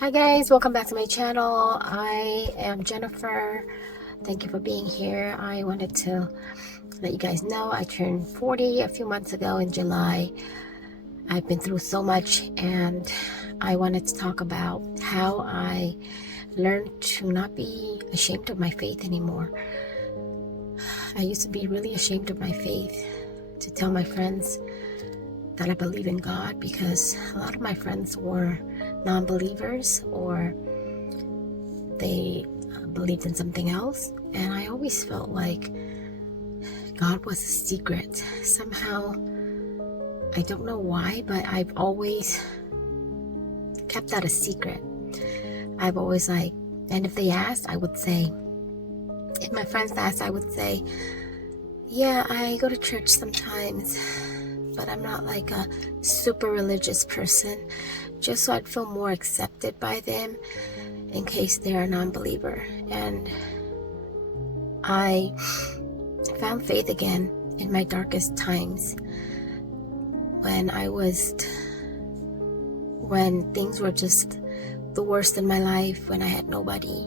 Hi guys, welcome back to my channel. I am Jennifer. Thank you for being here. I wanted to let you guys know I turned 40 a few months ago in July. I've been through so much and I wanted to talk about how I learned to not be ashamed of my faith anymore. I used to be really ashamed of my faith, to tell my friends that I believe in God, because a lot of my friends were non-believers or they believed in something else, and I always felt like God was a secret. Somehow, I don't know why, but I've always kept that a secret. I've always and if they asked, I would say, if my friends asked, I would say, yeah, I go to church sometimes, but I'm not like a super religious person, just so I'd feel more accepted by them in case they're a non-believer. And I found faith again in my darkest times, when things were just the worst in my life, when I had nobody,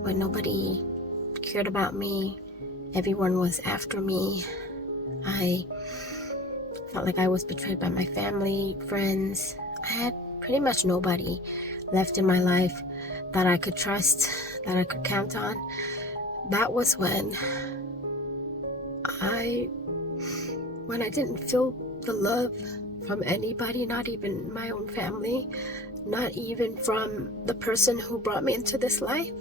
when nobody cared about me, everyone was after me. I felt like I was betrayed by my family, friends. I had pretty much nobody left in my life that I could trust, that I could count on. That was when I didn't feel the love from anybody, not even my own family, not even from the person who brought me into this life,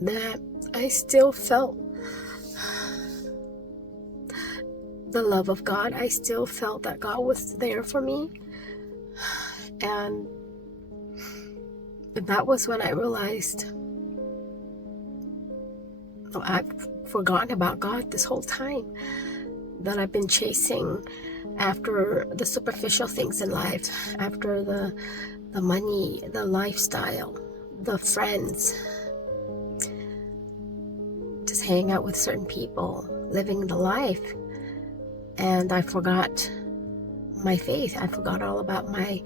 that I still felt the love of God. I still felt that God was there for me. And that was when I realized, I've forgotten about God this whole time, that I've been chasing after the superficial things in life, after the money, the lifestyle, the friends, just hanging out with certain people, living the life. And I forgot my faith. I forgot all about my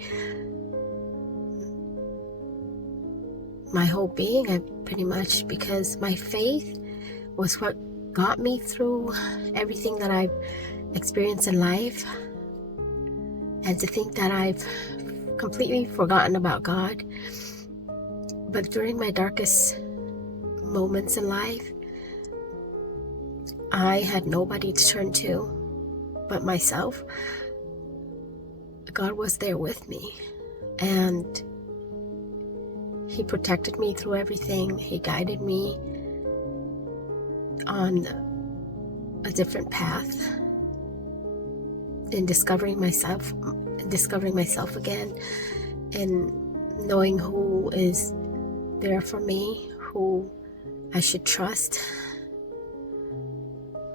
whole being, pretty much, because my faith was what got me through everything that I've experienced in life. And to think that I've completely forgotten about God. But during my darkest moments in life, I had nobody to turn to but myself. God was there with me, and He protected me through everything. He guided me on a different path in discovering myself again, and knowing who is there for me, who I should trust,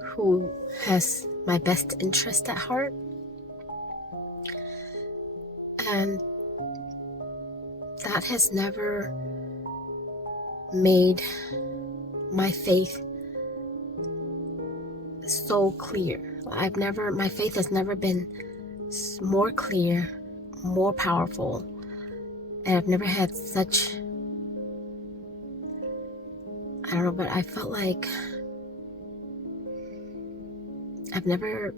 who has my best interest at heart. And that has never made my faith so clear. My faith has never been more clear, more powerful, and I've never had such, I don't know, but I felt like I've never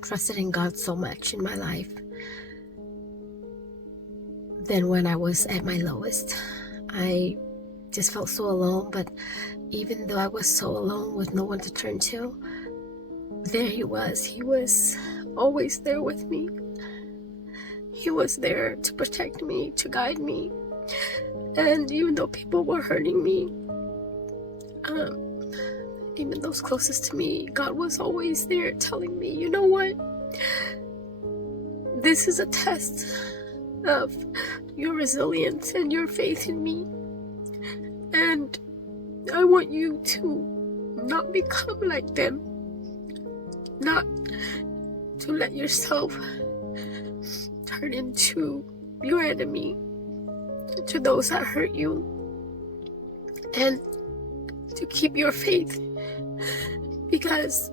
trusted in God so much in my life than when I was at my lowest. I just felt so alone, but even though I was so alone with no one to turn to, there He was. He was always there with me. He was there to protect me, to guide me. And even though people were hurting me, even those closest to me, God was always there telling me, you know what? This is a test of your resilience and your faith in me. And I want you to not become like them. Not to let yourself turn into your enemy, to those that hurt you. And to keep your faith, because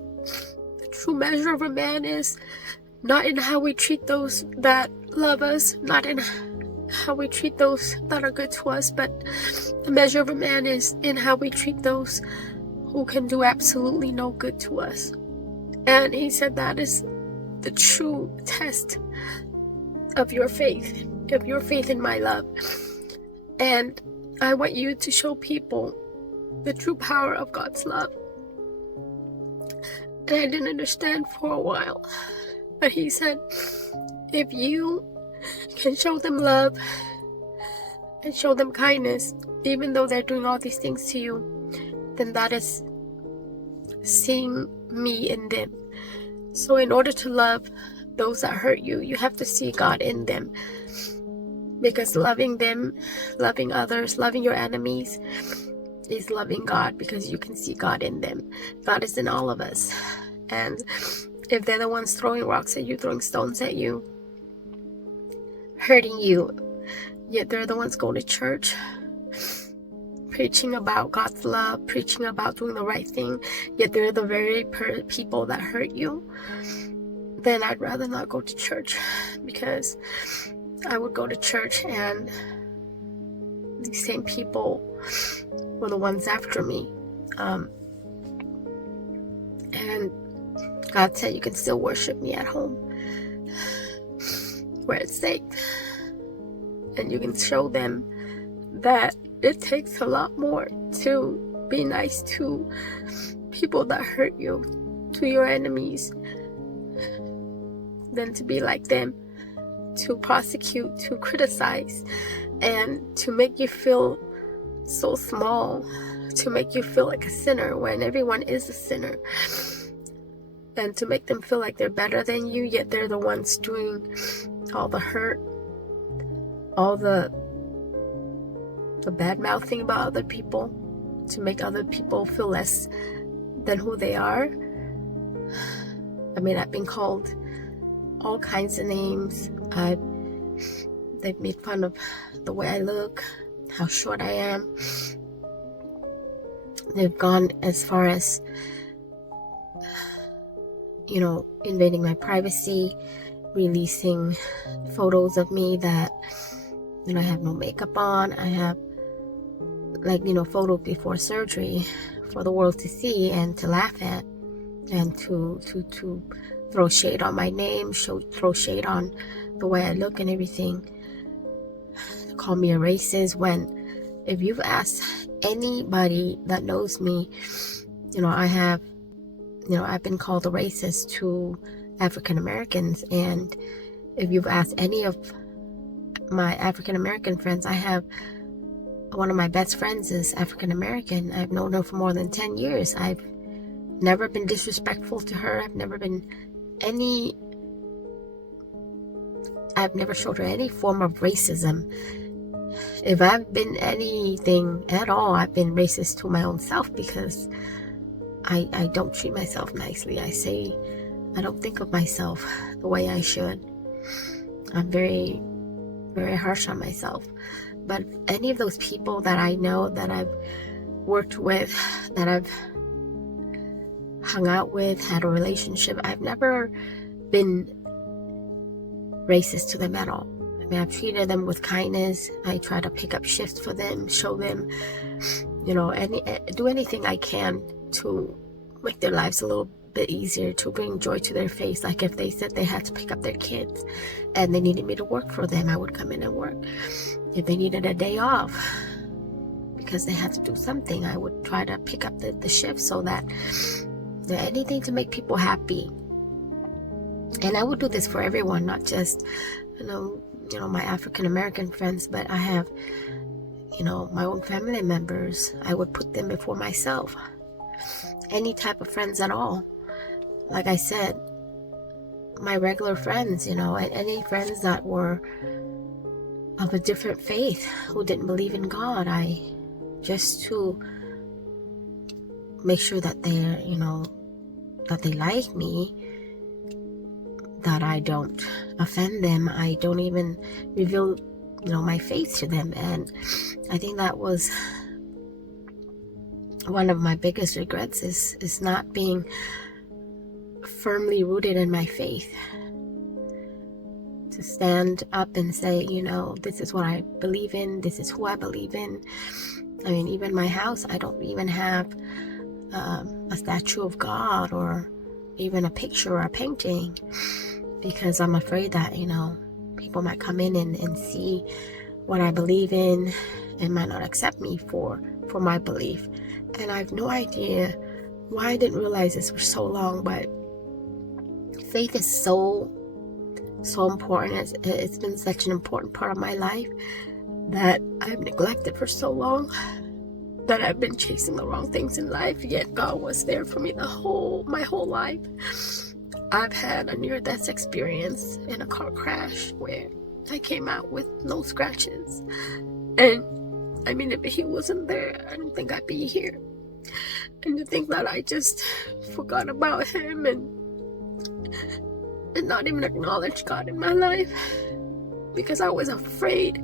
the true measure of a man is not in how we treat those that love us, not in how we treat those that are good to us, but the measure of a man is in how we treat those who can do absolutely no good to us. And he said that is the true test of your faith in my love. And I want you to show people the true power of God's love. And I didn't understand for a while, but he said, if you can show them love and show them kindness, even though they're doing all these things to you, then that is seeing me in them. So in order to love those that hurt you, you have to see God in them. Because loving them, loving others, loving your enemies is loving God, because you can see God in them. God is in all of us. And if they're the ones throwing rocks at you, throwing stones at you, hurting you, yet they're the ones going to church, preaching about God's love, preaching about doing the right thing, yet they're the very people that hurt you, then I'd rather not go to church. Because I would go to church and these same people were the ones after me. And God said you can still worship me at home, where it's safe. And you can show them that it takes a lot more to be nice to people that hurt you, to your enemies, than to be like them, to prosecute, to criticize, and to make you feel so small, to make you feel like a sinner when everyone is a sinner, and to make them feel like they're better than you, yet they're the ones doing all the hurt, all the bad mouthing about other people, to make other people feel less than who they are. I mean, I've been called all kinds of names. They've made fun of the way I look, how short I am. They've gone as far as, invading my privacy, releasing photos of me that, I have no makeup on. I have, photos before surgery for the world to see and to laugh at, and to throw shade on my name, throw shade on the way I look and everything. Call me a racist, when if you've asked anybody that knows me, I've been called a racist to African Americans. And if you've asked any of my African American friends, I have one of my best friends is African American. I've known her for more than 10 years. I've never been disrespectful to her. I've never showed her any form of racism. If I've been anything at all, I've been racist to my own self, because I don't treat myself nicely. I don't think of myself the way I should. I'm very, very harsh on myself. But any of those people that I know, that I've worked with, that I've hung out with, had a relationship, I've never been racist to them at all. I mean, I've treated them with kindness. I try to pick up shifts for them, show them, do anything I can to make their lives a little bit easier, to bring joy to their face. Like if they said they had to pick up their kids and they needed me to work for them, I would come in and work. If they needed a day off because they had to do something, I would try to pick up the shift, so that anything to make people happy. And I would do this for everyone, not just my African American friends, but I have my own family members. I would put them before myself. Any type of friends at all. Like I said, my regular friends, and any friends that were of a different faith, who didn't believe in God, just to make sure that they're, that they like me, that I don't offend them. I don't even reveal, my faith to them. And I think that was one of my biggest regrets, is not being firmly rooted in my faith, to stand up and say, you know, this is what I believe in, this is who I believe in. I mean, even my house, I don't even have a statue of God or even a picture or a painting, because I'm afraid that, you know, people might come in and see what I believe in and might not accept me for my belief. And I have no idea why I didn't realize this for so long, but faith is so important. It's been such an important part of my life that I've neglected for so long, that I've been chasing the wrong things in life, yet God was there for me my whole life. I've had a near-death experience in a car crash where I came out with no scratches. And I mean, if he wasn't there, I don't think I'd be here. And to think that I just forgot about him and not even acknowledge God in my life, because I was afraid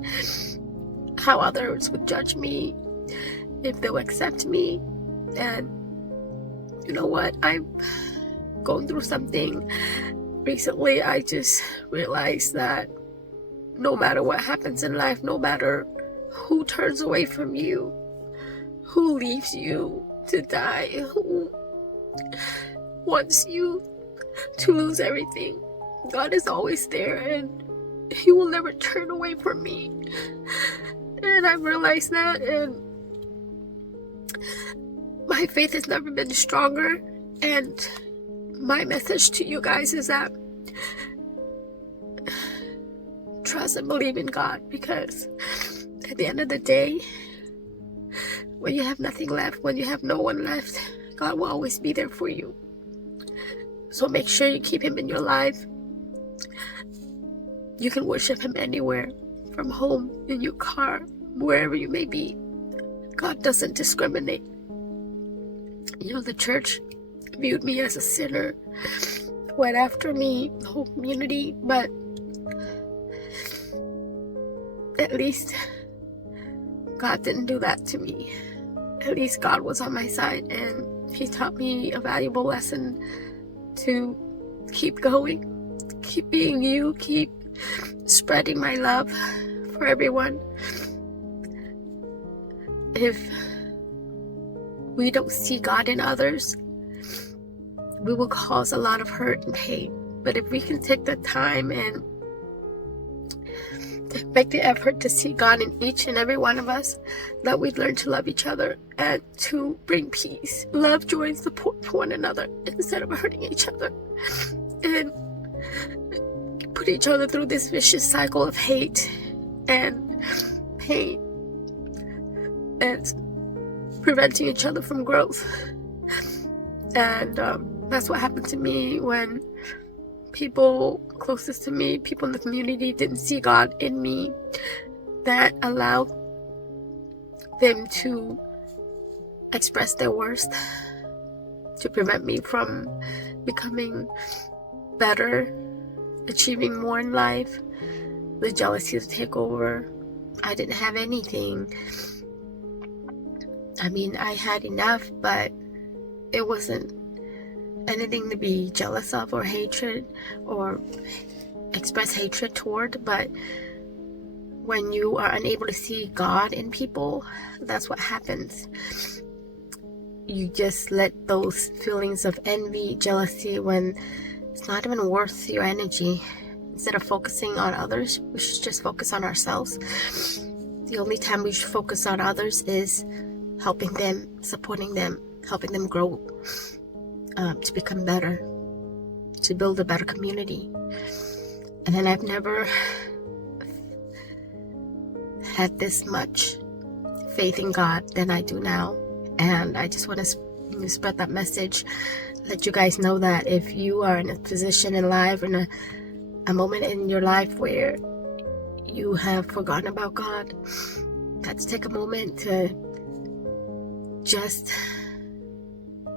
how others would judge me, if they'll accept me. And you know what? I'm going through something recently. I just realized that no matter what happens in life, no matter who turns away from you, who leaves you to die, who wants you to lose everything, God is always there, and he will never turn away from me. And I've realized that, and my faith has never been stronger. And my message to you guys is that trust and believe in God, because at the end of the day, when you have nothing left, when you have no one left, God will always be there for you. So make sure you keep him in your life. You can worship him anywhere, from home, in your car, wherever you may be. God doesn't discriminate. You know, the church viewed me as a sinner, went after me, the whole community, but at least God didn't do that to me. At least God was on my side, and he taught me a valuable lesson to keep going, keep being you, keep spreading my love for everyone. If we don't see God in others, we will cause a lot of hurt and pain. But if we can take the time and make the effort to see God in each and every one of us, that we learn to love each other and to bring peace, love, joy, and support for one another instead of hurting each other, and put each other through this vicious cycle of hate and pain and preventing each other from growth. And that's what happened to me when people closest to me, people in the community, didn't see God in me. That allowed them to express their worst, to prevent me from becoming better, achieving more in life. The jealousy to take over. I didn't have anything. I mean, I had enough, but it wasn't anything to be jealous of or hatred or express hatred toward. But when you are unable to see God in people, that's what happens. You just let those feelings of envy, jealousy, when it's not even worth your energy. Instead of focusing on others, we should just focus on ourselves. The only time we should focus on others is helping them, supporting them, helping them grow, to become better, to build a better community. And then I've never had this much faith in God than I do now. And I just want to spread that message, let you guys know that if you are in a position in life, in a moment in your life where you have forgotten about God, let's take a moment to just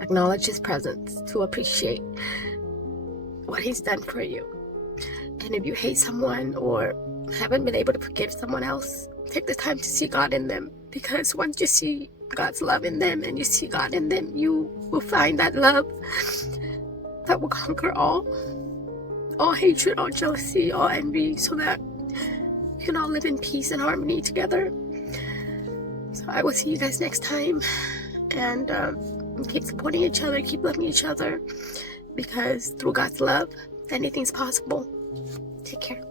acknowledge his presence, to appreciate what he's done for you. And if you hate someone or haven't been able to forgive someone else, take the time to see God in them, because once you see God's love in them and you see God in them, you will find that love that will conquer all. all hatred, all jealousy, all envy, so that we can all live in peace and harmony together. So I will see you guys next time, and keep supporting each other, keep loving each other, because through God's love, anything's possible. Take care.